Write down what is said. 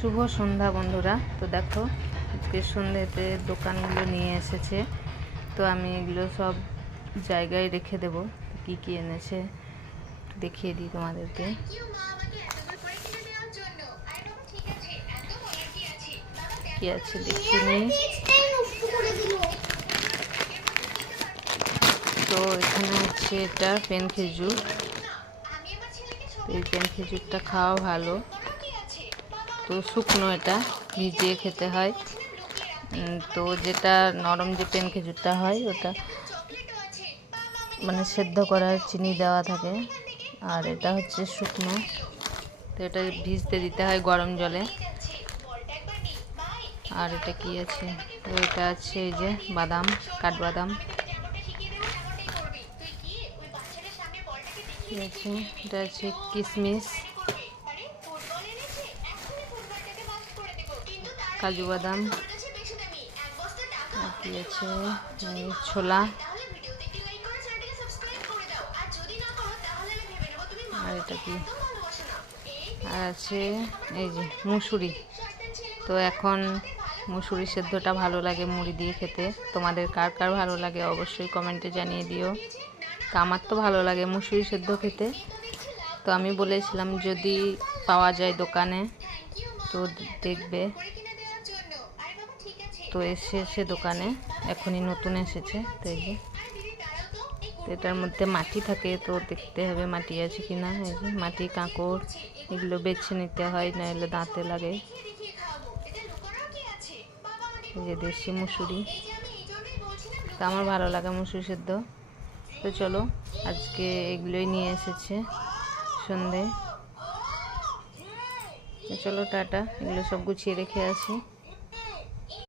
শুভ সন্ধ্যা বন্ধুরা। তো দেখো আজকে সন্ধ্যেতে দোকানগুলো নিয়ে এসেছে, তো আমি এগুলো সব জায়গায় রেখে দেব। কি কি এনেছে দেখিয়ে দিই তোমাদেরকে। কি আছে দেখিয়ে নিই। তো এখানে হচ্ছে এটা পেন খেজুর। তো এই পেন খেজুরটা খাওয়া ভালো, তো শুকনো, এটা ভিজিয়ে খেতে হয়। তো যেটা নরম যে পেন খেজুরটা হয় ওটা মানে সেদ্ধ করার চিনি দেওয়া থাকে, আর এটা হচ্ছে শুকনো। তো এটা ভিজতে দিতে হয় গরম জলে। আর এটা কি আছে, তো এটা আছে এই যে বাদাম, কাঠবাদাম। ঠিক আছে, এটা আছে কিশমিশ, কাজু বাদাম। আর কি আছে, ছোলা। আর এটা কি, আর আছে এই যে মুসুরি। তো এখন মুসুরি সেদ্ধটা ভালো লাগে মুড়ি দিয়ে খেতে। তোমাদের কার কার ভালো লাগে অবশ্যই কমেন্টে জানিয়ে দিও। তো আমার তো ভালো লাগে মুসুরি সেদ্ধ খেতে। তো আমি বলেছিলাম যদি পাওয়া যায় দোকানে তো দেখবে। তো এসেছে দোকানে, এখনই নতুন এসেছে। তো এই যে, তো এটার মধ্যে মাটি থাকে, তো দেখতে হবে মাটি আছে কিনা। এই যে মাটি, কাঁকড়, এগুলো বেছে নিতে হয়, নাহলে দাঁতে লাগে। এই যে দেশি মুসুরি, তো আমার ভালো লাগে মুসুরি সেদ্ধ। তো চলো আজকে এগুলোই নিয়ে এসেছে সন্ধে। চলো টাটা, এগুলো সব গুছিয়ে রেখে আসি।